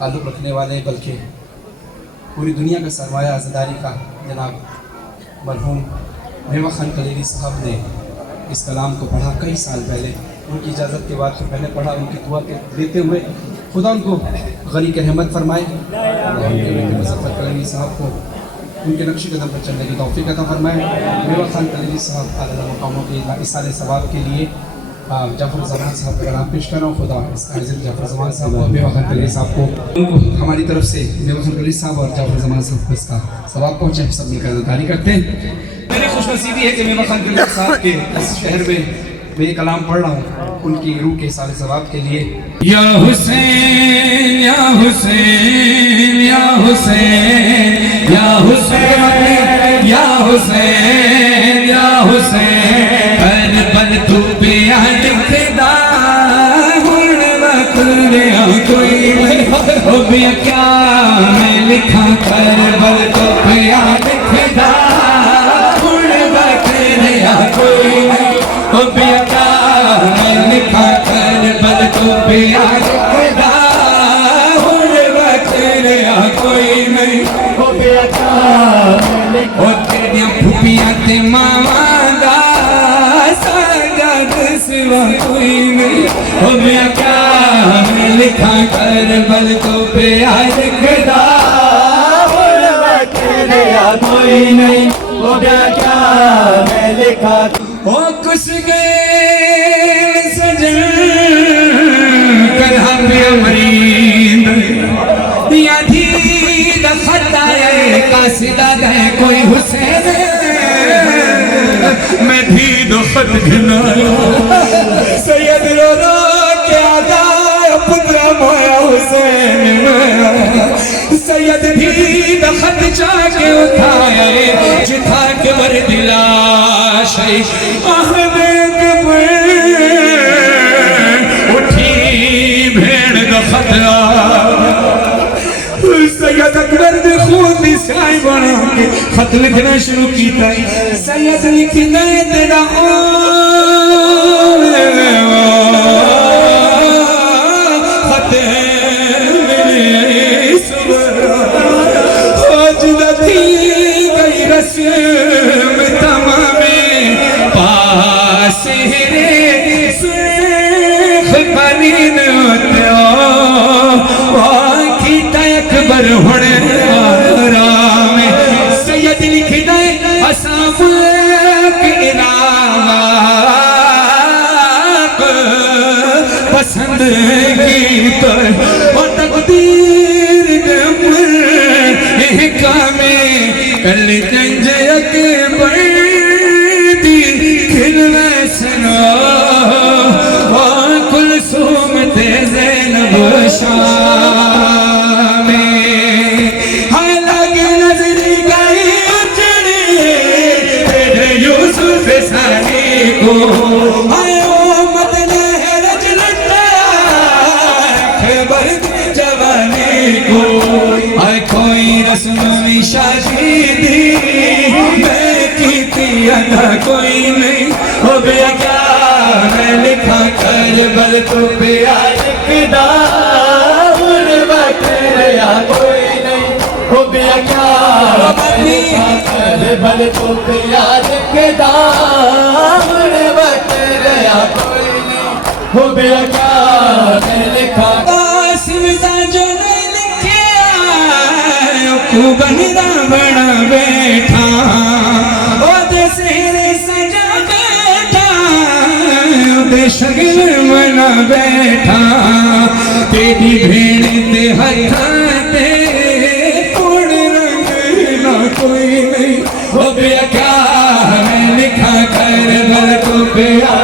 ताल्लुक़ रखने वाले बल्कि पूरी दुनिया का सरमाया आज़ादारी का जनाब मरहूम मेवा खान कलीली साहब ने इस कलाम को पढ़ा कई साल पहले। उनकी इजाज़त के बाद फिर मैंने पढ़ा। उनकी दुआ के देते हुए खुदा उनको गनी के रहमत फरमाए। उनके बेटे मुज़फ़्फ़र कलीली साहब को उनके नक्शे कदम पर चलने की तौफ़ीक़ अता फरमाए। मेवा खान कलीली साहब आला मकामों के इसाले सवाब के लिए जाफ़र ज़मान साहब का कलाम पेश कर रहा हूँ। खुदा इस जाफ़र ज़मान साहब और मेवा खान कलीली साहब को उनको हमारी तरफ से मेवा खान कलीली साहब और जाफ़र ज़मान साहब को इसका सवाब पहुँचे। सब मिलकर अदाकारी करते हैं। मेरी खुशनसीबी है कि मेवा खान कलीली साहब के इस शहर में मैं ये कलाम पढ़ रहा हूँ उनकी रूह के सारे सवाब के लिए। या हुसैन या हुसैन या हुसैन या हुसैन या हुसैन या हुसैन करबल तू पिया दिखदा हुण वकरिया कोई हो बिया क्या मैं लिखा करबल तू पिया दिखदा हुण वकरिया कोई हो बिया क्या मैं लिखा करबल तू पिया दिखदा हुण वकरिया कोई नहीं हो बिया क्या ओ तेरियां फुफियां ते मावां दा सिवा कोई नहीं हो मैं क्या मैं लिखा करबल तो प्यार खुदा कोई नहीं हो गया क्या मैं लिखा हो कुछ गए सजन करहा पे मरीद या थी दखता है कासिदा है कोई हुसैन मैं भी दुखत घिनाया सैयद रो रो क्या जाए पुत्रा मोया हुसैन सैयद भी दुखत जाके उठाया जिथा के वर दिला शै अहमद उठी भेड़ दुखत सैयद अकबर ने खून दी स्याही बना के खत लिखना शुरू किया। सैयद लिखना तेरा खत थी गई रस्म तमामे पास रे सुख बनी अकबर होने राम सैयद लिखना असाम के इलावा पसंद की तो और तकदीर के कामे कल जंज अकबर दी खिलवा सुनो और कुलसूम ते ज़ैनब शाह कोई रस्म शादी दी मैं की अदा कोई नहीं हो गया क्या मैं लिखा करबल तो प्यार खुदा हुण वकरिया कोई नहीं हो गया क्या मैं लिखा करबल तो प्यार खुदा हुण वकरिया कोई नहीं हो गया क्या मैं लिखा बनरा बड़ा बैठा ओ सेरे सजा बैठा ओ शगल मना बैठा तेरी भेड़ ते हथाते पूर्ण रंग ना कोई नहीं हो गया क्या मैं लिखा करबल तो प्यार